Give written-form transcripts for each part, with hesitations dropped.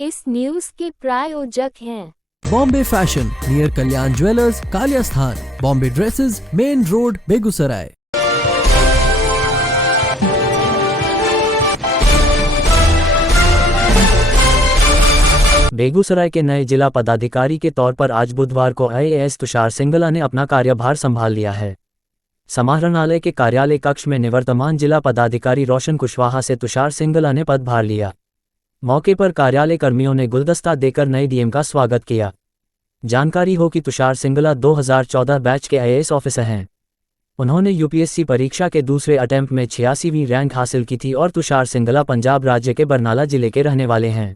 इस न्यूज के प्रायोजक हैं बॉम्बे फैशन नियर कल्याण ज्वेलर्स, कालिया स्थान, Bombay dresses, main road, Begusarai. Begusarai के नए जिला पदाधिकारी के तौर पर आज बुधवार को आईएएस तुषार सिंगला ने अपना कार्यभार संभाल लिया है। समाहरणालय के कार्यालय कक्ष में निवर्तमान जिला पदाधिकारी रोशन कुशवाहा से तुषार सिंगला ने पदभार लिया। मौके पर कार्यालय कर्मियों ने गुलदस्ता देकर नए डीएम का स्वागत किया। जानकारी हो कि तुषार सिंगला 2014 बैच के आईएएस ऑफिसर हैं। उन्होंने यूपीएससी परीक्षा के दूसरे अटेम्प्ट में 86वीं रैंक हासिल की थी और तुषार सिंगला पंजाब राज्य के बरनाला जिले के रहने वाले हैं।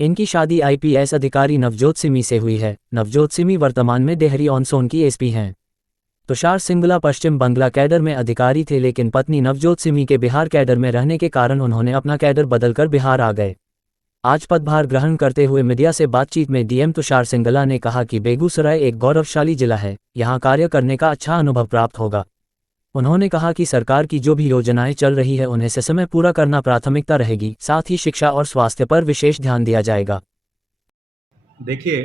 इनकी शादी आईपीएस अधिकारी नवजोत सिमी से हुई है। नवजोत सिमी वर्तमान में देहरी ऑन सोन की एसपी हैं। तुषार सिंगला पश्चिम बंगला कैडर में अधिकारी थे, लेकिन पत्नी नवजोत सिमी के बिहार कैडर में रहने के कारण उन्होंने अपना कैडर बदलकर बिहार आ गए। आज पदभार ग्रहण करते हुए मीडिया से बातचीत में डीएम तुषार सिंगला ने कहा कि बेगूसराय एक गौरवशाली जिला है, यहां कार्य करने का अच्छा अनुभव प्राप्त होगा। उन्होंने कहा कि सरकार की जो भी योजनाएं चल रही है उन्हें समय पूरा करना प्राथमिकता रहेगी, साथ ही शिक्षा और स्वास्थ्य पर विशेष ध्यान दिया जाएगा। देखिए,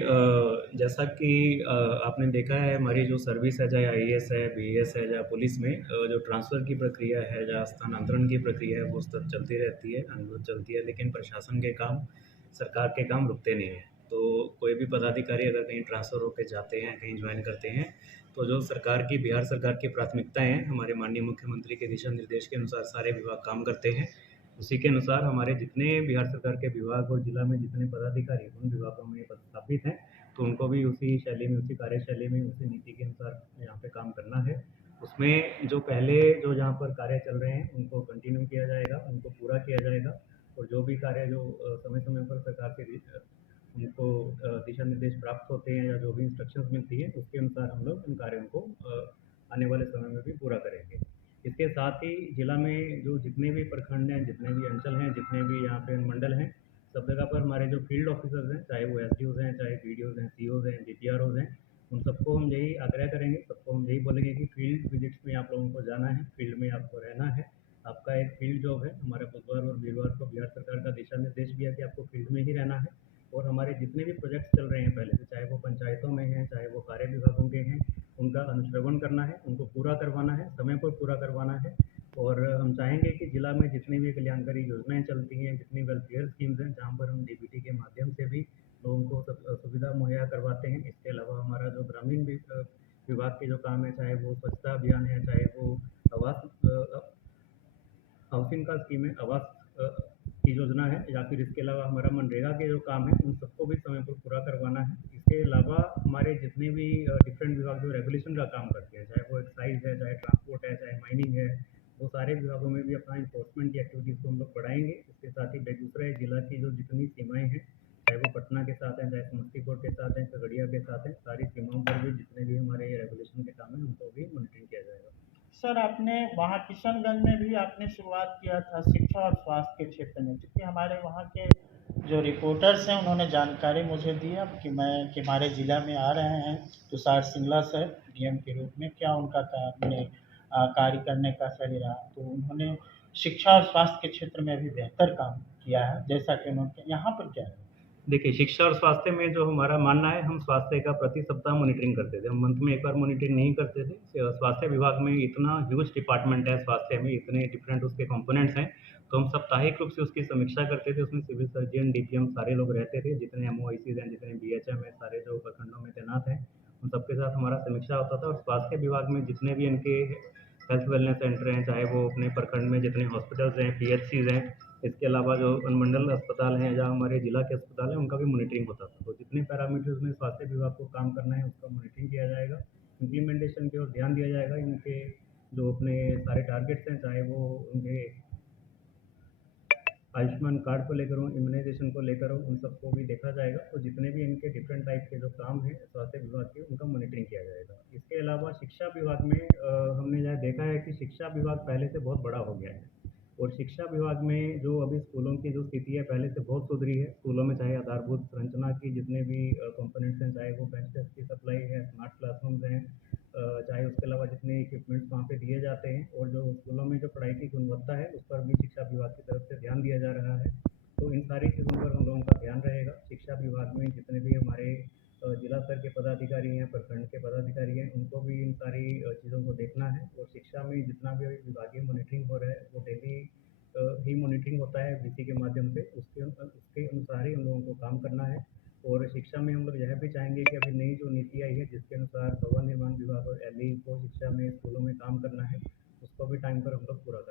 जैसा कि आपने देखा है, हमारी जो सर्विस है, चाहे आईएएस है, बीएएस है, या पुलिस में जो ट्रांसफ़र की प्रक्रिया है या स्थानांतरण की प्रक्रिया है वो सब चलती रहती है, अनुभव चलती है, लेकिन प्रशासन के काम, सरकार के काम रुकते नहीं हैं। तो कोई भी पदाधिकारी अगर कहीं ट्रांसफ़र होकर जाते हैं, कहीं ज्वाइन करते हैं, तो जो सरकार की, बिहार सरकार की प्राथमिकताएँ हैं, हमारे माननीय मुख्यमंत्री के दिशा निर्देश के अनुसार सारे विभाग काम करते हैं। उसी के अनुसार हमारे जितने बिहार सरकार के विभाग और जिला में जितने पदाधिकारी उन विभागों में पदस्थापित हैं, तो उनको भी उसी शैली में, उसी कार्यशैली में, उसी नीति के अनुसार यहाँ पे काम करना है। उसमें जो पहले जो जहाँ पर कार्य चल रहे हैं उनको कंटिन्यू किया जाएगा, उनको पूरा किया जाएगा, और जो भी कार्य जो समय समय पर सरकार से उनको दिशा निर्देश प्राप्त होते हैं या जो भी इंस्ट्रक्शंस मिलती है उसके अनुसार हम लोग उन कार्यों को आने वाले समय में भी पूरा करेंगे। इसके साथ ही जिला में जो जितने भी प्रखंड हैं, जितने भी अंचल हैं, जितने भी यहाँ पे मंडल हैं, सब जगह पर हमारे जो फील्ड ऑफिसर्स हैं, चाहे वो एसडीओज हैं, चाहे बीडीओज हैं, सीओज हैं, डीपीआरओज हैं, उन सबको हम यही आग्रह करेंगे, सबको हम यही बोलेंगे कि फील्ड विजिट्स में आप लोगों को जाना है, फील्ड में आपको रहना है। आपका एक फील्ड जॉब है। हमारा बुधवार और वीरवार को बिहार सरकार का दिशा निर्देश भी है कि आपको फील्ड में ही रहना है, और हमारे जितने भी प्रोजेक्ट्स चल रहे हैं पहले से, चाहे वो पंचायतों में हैं, चाहे वो कार्य विभागों के हैं, उनका अनुश्रवण करना है, उनको पूरा करवाना है, समय पर पूरा करवाना है। और हम चाहेंगे कि जिला में जितनी भी कल्याणकारी योजनाएं चलती हैं, जितनी वेलफेयर स्कीम्स हैं, जहाँ पर हम डीबीटी के माध्यम से भी लोगों को सब सुविधा मुहैया करवाते हैं। इसके अलावा हमारा जो ग्रामीण विभाग के जो काम है, चाहे वो स्वच्छता अभियान है, चाहे वो आवास हाउसिंग का स्कीम है, आवास की योजना है, या फिर इसके अलावा हमारा मनरेगा के जो काम है उन सबको भी समय पर पूरा करवाना है। इसके अलावा हमारे जितने भी डिफरेंट विभाग जो रेगुलेशन का काम करते हैं, चाहे वो एक्साइज है, चाहे ट्रांसपोर्ट है, चाहे माइनिंग है, वो सारे विभागों में भी अपना इन्फोर्समेंट की एक्टिविटीज़ को हम लोग बढ़ाएंगे। इसके साथ ही बेगूसराय जिला की जो जितनी सीमाएँ हैं, चाहे वो पटना के साथ हैं, चाहे समस्तीपुर के साथ हैं, खगड़िया के साथ हैं, सारी सीमाओं पर भी जितने भी हमारे रेगुलेशन के काम हैं उनको भी मॉनिटरिंग किया जाएगा। सर, आपने वहाँ किशनगंज में भी आपने शुरुआत किया था शिक्षा और स्वास्थ्य के क्षेत्र में, क्योंकि हमारे वहाँ के जो रिपोर्टर्स हैं उन्होंने जानकारी मुझे दी अब कि हमारे ज़िला में आ रहे हैं तुषार सिंगला सर डीएम के रूप में, क्या उनका कार्य करने का शैली रहा, तो उन्होंने शिक्षा और स्वास्थ्य के क्षेत्र में अभी बेहतर काम किया है, जैसा कि उन्होंने यहाँ पर क्या है। देखिए, शिक्षा और स्वास्थ्य में जो हमारा मानना है, हम स्वास्थ्य का प्रति सप्ताह मॉनिटरिंग करते थे। हम मंथ में एक बार मॉनिटरिंग नहीं करते थे। स्वास्थ्य विभाग में इतना ह्यूज डिपार्टमेंट है, स्वास्थ्य में इतने डिफरेंट उसके कंपोनेंट्स हैं, तो हम साप्ताहिक रूप से उसकी समीक्षा करते थे। उसमें सिविल सर्जन, डीपीएम सारे लोग रहते थे, जितने एमओआईसीज हैं, जितने बीएचएम हैं, सारे जो प्रखंडों में तैनात हैं, उन सबके साथ हमारा समीक्षा होता था। और स्वास्थ्य विभाग में जितने भी इनके हेल्थ वेलनेस सेंटर हैं, चाहे वो अपने प्रखंड में जितने हॉस्पिटल्स हैं, पीएचसीज हैं, इसके अलावा जो अनुमंडल अस्पताल हैं या हमारे जिला के अस्पताल हैं, उनका भी मॉनिटरिंग होता था। तो जितने पैरामीटर्स में स्वास्थ्य विभाग को काम करना है उसका मॉनिटरिंग किया जाएगा, इम्प्लीमेंटेशन की ओर ध्यान दिया जाएगा। इनके जो अपने सारे टारगेट्स हैं, चाहे वो उनके आयुष्मान कार्ड को लेकर हो, इम्यूनाइजेशन को लेकर हो, उन सबको भी देखा जाएगा। तो जितने भी इनके डिफरेंट टाइप के जो काम हैं स्वास्थ्य विभाग के, उनका मॉनिटरिंग किया जाएगा। इसके अलावा शिक्षा विभाग में हमने यह देखा है कि शिक्षा विभाग पहले से बहुत बड़ा हो गया है। और शिक्षा विभाग में जो अभी स्कूलों की जो स्थिति है पहले से बहुत सुधरी है। स्कूलों में चाहे आधारभूत संरचना की जितने भी कंपोनेंट्स हैं, चाहे वो बेंच डेस्क की सप्लाई है, स्मार्ट क्लासरूम्स हैं, चाहे उसके अलावा जितने इक्विपमेंट्स वहाँ पे दिए जाते हैं और जो स्कूलों में जो पढ़ाई की गुणवत्ता है उस पर भी शिक्षा विभाग की तरफ से ध्यान दिया जा रहा है। तो इन सारी चीज़ों पर हम लोगों का ध्यान रहेगा। शिक्षा विभाग में जितने भी हमारे जिला स्तर के पदाधिकारी हैं, प्रखंड के पदाधिकारी हैं, उनको भी इन सारी चीज़ों को देखना है और शिक्षा में जितना भी विभागीय मॉनिटरिंग हो रहा है वो डेली ही मॉनिटरिंग होता है वीसी के माध्यम से। उसके अनुसार ही हम लोगों को काम करना है। और शिक्षा में हम लोग यह भी चाहेंगे कि अभी नई जो नीति आई है जिसके अनुसार भवन निर्माण विभाग और एलई को शिक्षा में स्कूलों में काम करना है, उसको भी टाइम पर हम लोग पूरा